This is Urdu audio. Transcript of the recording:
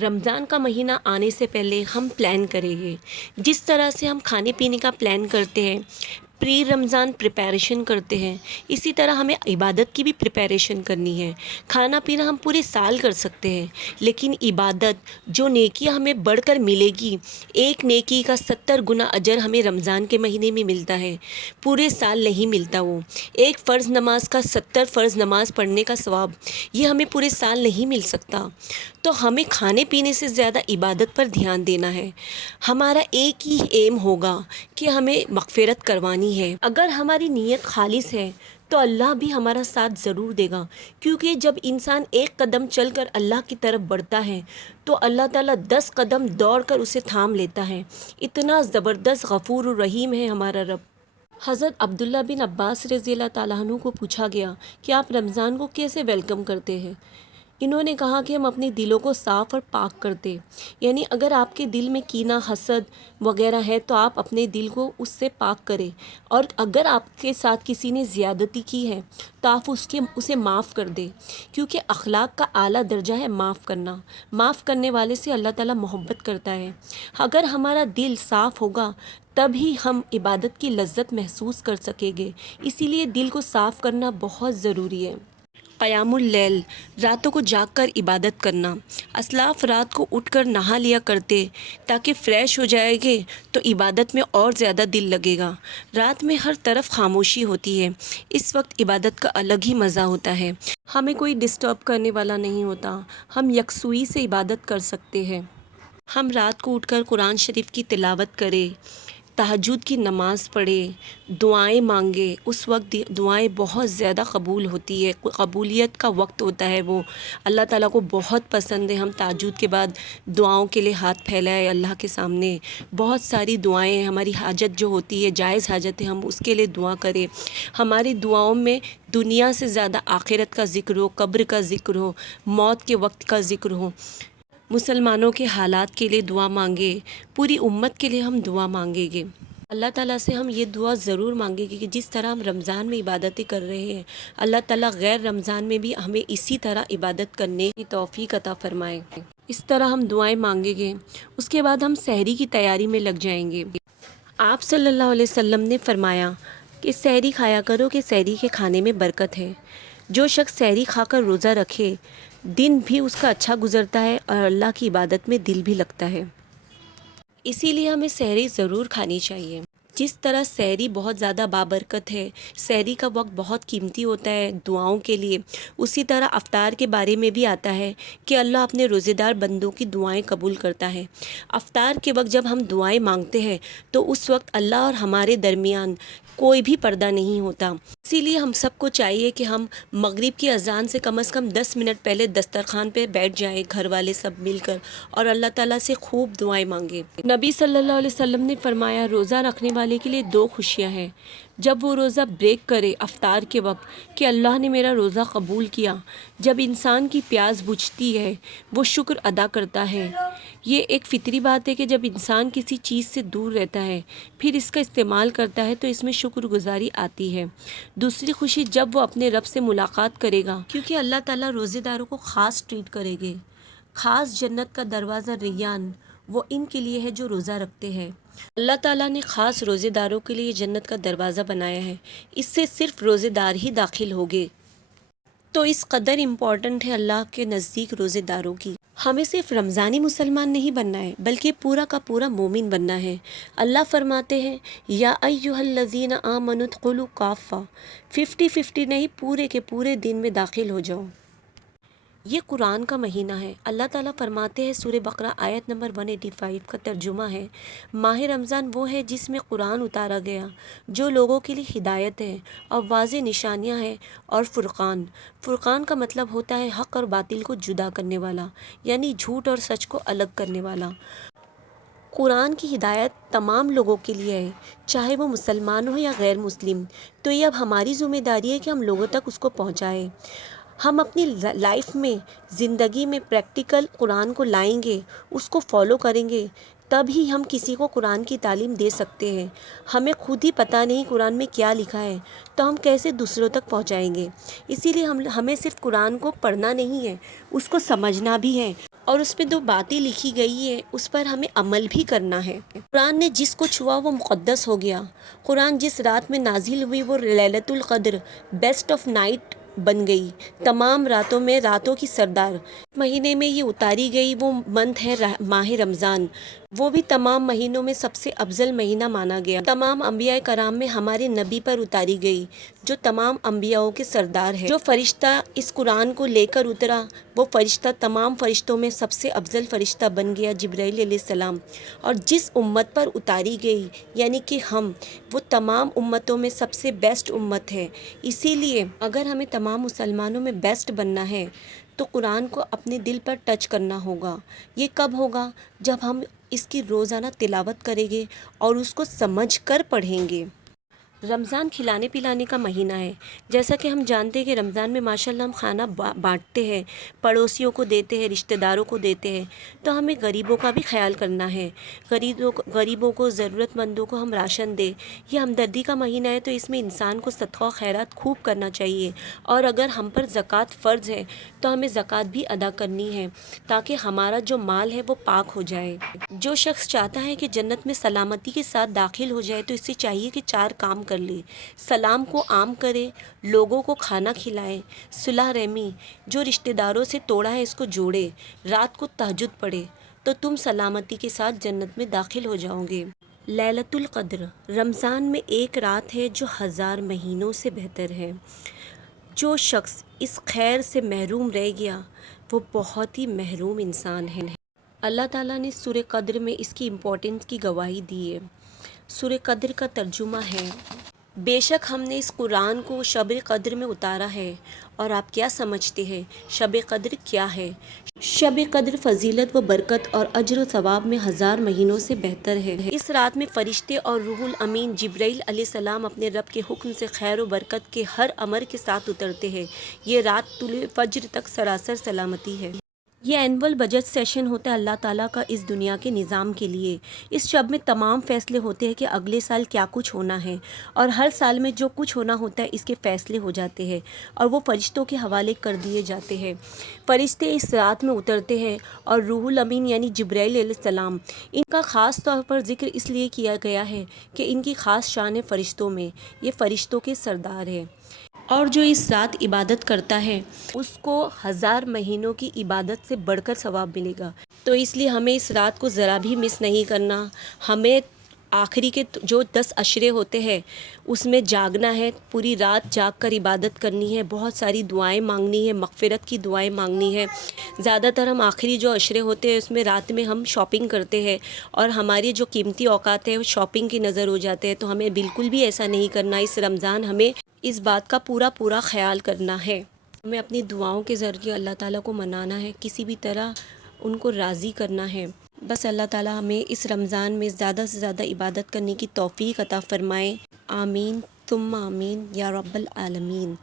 رمضان کا مہینہ آنے سے پہلے ہم پلان کریں گے، جس طرح سے ہم کھانے پینے کا پلان کرتے ہیں، پری رمضان پریپریشن کرتے ہیں، اسی طرح ہمیں عبادت کی بھی پریپریشن کرنی ہے۔ کھانا پینا ہم پورے سال کر سکتے ہیں، لیکن عبادت جو نیکیاں ہمیں بڑھ کر ملے گی، ایک نیکی کا 70 گنا اجر ہمیں رمضان کے مہینے میں ملتا ہے، پورے سال نہیں ملتا۔ وہ ایک فرض نماز کا 70 فرض نماز پڑھنے کا ثواب، یہ ہمیں پورے سال نہیں مل سکتا۔ تو ہمیں کھانے پینے سے زیادہ عبادت پر دھیان دینا ہے۔ ہمارا ایک ہی ایم ہوگا کہ ہمیں مغفرت کروانی ہے۔ اگر ہماری نیت خالص ہے تو اللہ بھی ہمارا ساتھ ضرور دے گا، کیونکہ جب انسان ایک قدم چل کر اللہ کی طرف بڑھتا ہے تو اللہ تعالیٰ 10 قدم دوڑ کر اسے تھام لیتا ہے۔ اتنا زبردست غفور الرحیم ہے ہمارا رب۔ حضرت عبداللہ بن عباس رضی اللہ تعالیٰ عنہ کو پوچھا گیا کہ آپ رمضان کو کیسے ویلکم کرتے ہیں؟ انہوں نے کہا کہ ہم اپنے دلوں کو صاف اور پاک کرتے، یعنی اگر آپ کے دل میں کینہ، حسد وغیرہ ہے تو آپ اپنے دل کو اس سے پاک کریں، اور اگر آپ کے ساتھ کسی نے زیادتی کی ہے تو آپ اسے معاف کر دیں، کیونکہ اخلاق کا اعلیٰ درجہ ہے معاف کرنا۔ معاف کرنے والے سے اللہ تعالیٰ محبت کرتا ہے۔ اگر ہمارا دل صاف ہوگا تب ہی ہم عبادت کی لذت محسوس کر سکیں گے، اسی لیے دل کو صاف کرنا بہت ضروری ہے۔ قیام اللیل، راتوں کو جاگ کر عبادت کرنا۔ اسلاف رات کو اٹھ کر نہا لیا کرتے تاکہ فریش ہو جائے گے تو عبادت میں اور زیادہ دل لگے گا۔ رات میں ہر طرف خاموشی ہوتی ہے، اس وقت عبادت کا الگ ہی مزہ ہوتا ہے۔ ہمیں کوئی ڈسٹرب کرنے والا نہیں ہوتا، ہم یکسوئی سے عبادت کر سکتے ہیں۔ ہم رات کو اٹھ کر قرآن شریف کی تلاوت کریں، تہجد کی نماز پڑھیں، دعائیں مانگیں۔ اس وقت دعائیں بہت زیادہ قبول ہوتی ہے، قبولیت کا وقت ہوتا ہے، وہ اللہ تعالیٰ کو بہت پسند ہے۔ ہم تہجد کے بعد دعاؤں کے لیے ہاتھ پھیلائے اللہ کے سامنے، بہت ساری دعائیں، ہماری حاجت جو ہوتی ہے، جائز حاجت ہے، ہم اس کے لیے دعا کریں۔ ہماری دعاؤں میں دنیا سے زیادہ آخرت کا ذکر ہو، قبر کا ذکر ہو، موت کے وقت کا ذکر ہو۔ مسلمانوں کے حالات کے لیے دعا مانگے، پوری امت کے لیے ہم دعا مانگیں گے۔ اللہ تعالیٰ سے ہم یہ دعا ضرور مانگیں گے کہ جس طرح ہم رمضان میں عبادتیں کر رہے ہیں، اللہ تعالیٰ غیر رمضان میں بھی ہمیں اسی طرح عبادت کرنے کی توفیق عطا فرمائے۔ اس طرح ہم دعائیں مانگیں گے، اس کے بعد ہم سحری کی تیاری میں لگ جائیں گے۔ آپ صلی اللہ علیہ وسلم نے فرمایا کہ سحری کھایا کرو کہ سحری کے کھانے میں برکت ہے۔ جو شخص سحری کھا کر روزہ رکھے، دن بھی اس کا اچھا گزرتا ہے اور اللہ کی عبادت میں دل بھی لگتا ہے۔ اسی لیے ہمیں سحری ضرور کھانی چاہیے۔ جس طرح سحری بہت زیادہ بابرکت ہے، سحری کا وقت بہت قیمتی ہوتا ہے دعاؤں کے لیے، اسی طرح افطار کے بارے میں بھی آتا ہے کہ اللہ اپنے روزے دار بندوں کی دعائیں قبول کرتا ہے۔ افطار کے وقت جب ہم دعائیں مانگتے ہیں تو اس وقت اللہ اور ہمارے درمیان کوئی بھی پردہ نہیں ہوتا۔ اسی لیے ہم سب کو چاہیے کہ ہم مغرب کی اذان سے کم 10 منٹ پہلے دسترخوان پہ بیٹھ جائیں، گھر والے سب مل کر، اور اللہ تعالیٰ سے خوب دعائیں مانگیں۔ نبی صلی اللہ علیہ وسلم نے فرمایا، روزہ رکھنے والے کے لیے 2 خوشیاں ہیں، جب وہ روزہ بریک کرے افطار کے وقت کہ اللہ نے میرا روزہ قبول کیا۔ جب انسان کی پیاس بجھتی ہے وہ شکر ادا کرتا ہے۔ یہ ایک فطری بات ہے کہ جب انسان کسی چیز سے دور رہتا ہے پھر اس کا استعمال کرتا ہے تو اس میں شکر گزاری آتی ہے۔ دوسری خوشی جب وہ اپنے رب سے ملاقات کرے گا، کیونکہ اللہ تعالیٰ روزے داروں کو خاص ٹریٹ کرے گے۔ خاص جنت کا دروازہ ریان وہ ان کے لیے ہے جو روزہ رکھتے ہیں۔ اللہ تعالیٰ نے خاص روزے داروں کے لیے جنت کا دروازہ بنایا ہے، اس سے صرف روزے دار ہی داخل ہوگے۔ تو اس قدر امپورٹنٹ ہے اللہ کے نزدیک روزے داروں کی۔ ہمیں صرف رمضانی مسلمان نہیں بننا ہے بلکہ پورا کا پورا مومن بننا ہے۔ اللہ فرماتے ہیں، یا ایھا الذین آمنوا ادخلوا کافہ، 50-50 نہیں، پورے کے پورے دن میں داخل ہو جاؤ۔ یہ قرآن کا مہینہ ہے۔ اللہ تعالیٰ فرماتے ہیں، سورہ بقرہ آیت نمبر 185 کا ترجمہ ہے، ماہ رمضان وہ ہے جس میں قرآن اتارا گیا، جو لوگوں کے لیے ہدایت ہے اور واضح نشانیاں ہیں، اور فرقان۔ فرقان کا مطلب ہوتا ہے حق اور باطل کو جدا کرنے والا، یعنی جھوٹ اور سچ کو الگ کرنے والا۔ قرآن کی ہدایت تمام لوگوں کے لیے ہے، چاہے وہ مسلمان ہو یا غیر مسلم۔ تو یہ اب ہماری ذمہ داری ہے کہ ہم لوگوں تک اس کو پہنچائیں۔ ہم اپنی لائف میں زندگی میں پریکٹیکل قرآن کو لائیں گے، اس کو فالو کریں گے، تب ہی ہم کسی کو قرآن کی تعلیم دے سکتے ہیں۔ ہمیں خود ہی پتہ نہیں قرآن میں کیا لکھا ہے تو ہم کیسے دوسروں تک پہنچائیں گے؟ اسی لیے ہمیں صرف قرآن کو پڑھنا نہیں ہے، اس کو سمجھنا بھی ہے، اور اس پہ جو باتیں لکھی گئی ہے اس پر ہمیں عمل بھی کرنا ہے۔ قرآن نے جس کو چھوا وہ مقدس ہو گیا۔ قرآن جس رات میں نازل ہوئی وہ لیلۃ القدر بیسٹ آف نائٹ بن گئی، تمام راتوں میں راتوں کی سردار۔ مہینے میں یہ اتاری گئی وہ منتھ ہے ماہ رمضان، وہ بھی تمام مہینوں میں سب سے افضل مہینہ مانا گیا۔ تمام انبیاء کرام میں ہمارے نبی پر اتاری گئی جو تمام انبیاءوں کے سردار ہے۔ جو فرشتہ اس قرآن کو لے کر اترا وہ فرشتہ تمام فرشتوں میں سب سے افضل فرشتہ بن گیا، جبرائیل علیہ السلام۔ اور جس امت پر اتاری گئی یعنی کہ ہم، وہ تمام امتوں میں سب سے بیسٹ امت ہے۔ اسی لیے اگر ہمیں تمام مسلمانوں میں بیسٹ بننا ہے تو قرآن کو اپنے دل پر ٹچ کرنا ہوگا۔ یہ کب ہوگا؟ جب ہم اس کی روزانہ تلاوت کریں گے اور اس کو سمجھ کر پڑھیں گے۔ رمضان کھلانے پلانے کا مہینہ ہے، جیسا کہ ہم جانتے ہیں کہ رمضان میں ماشاءاللہ ہم کھانا بانٹتے ہیں، پڑوسیوں کو دیتے ہیں، رشتہ داروں کو دیتے ہیں، تو ہمیں غریبوں کا بھی خیال کرنا ہے۔ غریبوں کو، ضرورت مندوں کو ہم راشن دیں۔ یہ ہمدردی کا مہینہ ہے تو اس میں انسان کو صدقہ و خیرات خوب کرنا چاہیے، اور اگر ہم پر زکوٰۃ فرض ہے تو ہمیں زکوٰۃ بھی ادا کرنی ہے تاکہ ہمارا جو مال ہے وہ پاک ہو جائے۔ جو شخص چاہتا ہے کہ جنت میں سلامتی کے ساتھ داخل ہو جائے تو اس سے چاہیے کہ 4 کام کر لے۔ سلام کو عام کرے، لوگوں کو کھانا کھلائے، صلح رحمی، جو رشتہ داروں سے توڑا ہے اس کو جوڑے، رات کو تہجد پڑھے، تو تم سلامتی کے ساتھ جنت میں داخل ہو جاؤ گے۔ لیلۃ القدر رمضان میں ایک رات ہے جو 1000 مہینوں سے بہتر ہے۔ جو شخص اس خیر سے محروم رہ گیا وہ بہت ہی محروم انسان ہے۔ اللہ تعالیٰ نے سورہ قدر میں اس کی امپورٹنس کی گواہی دی ہے۔ سورہ قدر کا ترجمہ ہے: بے شک ہم نے اس قرآن کو شب قدر میں اتارا ہے، اور آپ کیا سمجھتے ہیں شب قدر کیا ہے؟ شب قدر فضیلت و برکت اور اجر و ثواب میں 1000 مہینوں سے بہتر ہے۔ اس رات میں فرشتے اور روح الامین جبرائیل علیہ السلام اپنے رب کے حکم سے خیر و برکت کے ہر امر کے ساتھ اترتے ہیں۔ یہ رات طلوع فجر تک سراسر سلامتی ہے۔ یہ اینول بجٹ سیشن ہوتا ہے اللہ تعالیٰ کا اس دنیا کے نظام کے لیے۔ اس شب میں تمام فیصلے ہوتے ہیں کہ اگلے سال کیا کچھ ہونا ہے، اور ہر سال میں جو کچھ ہونا ہوتا ہے اس کے فیصلے ہو جاتے ہیں اور وہ فرشتوں کے حوالے کر دیے جاتے ہیں۔ فرشتے اس رات میں اترتے ہیں اور روح الامین یعنی جبرائیل علیہ السلام، ان کا خاص طور پر ذکر اس لیے کیا گیا ہے کہ ان کی خاص شان ہے فرشتوں میں، یہ فرشتوں کے سردار ہیں۔ اور جو اس رات عبادت کرتا ہے اس کو 1000 مہینوں کی عبادت سے بڑھ کر ثواب ملے گا۔ تو اس لیے ہمیں اس رات کو ذرا بھی مس نہیں کرنا۔ ہمیں آخری کے جو 10 عشرے ہوتے ہیں اس میں جاگنا ہے، پوری رات جاگ کر عبادت کرنی ہے، بہت ساری دعائیں مانگنی ہے، مغفرت کی دعائیں مانگنی ہے۔ زیادہ تر ہم آخری جو عشرے ہوتے ہیں اس میں رات میں ہم شاپنگ کرتے ہیں اور ہماری جو قیمتی اوقات ہے وہ شاپنگ کی نظر ہو جاتے ہیں، تو ہمیں بالکل بھی ایسا نہیں کرنا۔ اس رمضان ہمیں اس بات کا پورا خیال کرنا ہے۔ ہمیں اپنی دعاؤں کے ذریعے اللہ تعالیٰ کو منانا ہے، کسی بھی طرح ان کو راضی کرنا ہے۔ بس اللہ تعالیٰ ہمیں اس رمضان میں زیادہ سے زیادہ عبادت کرنے کی توفیق عطا فرمائے۔ آمین ثم آمین یا رب العالمین۔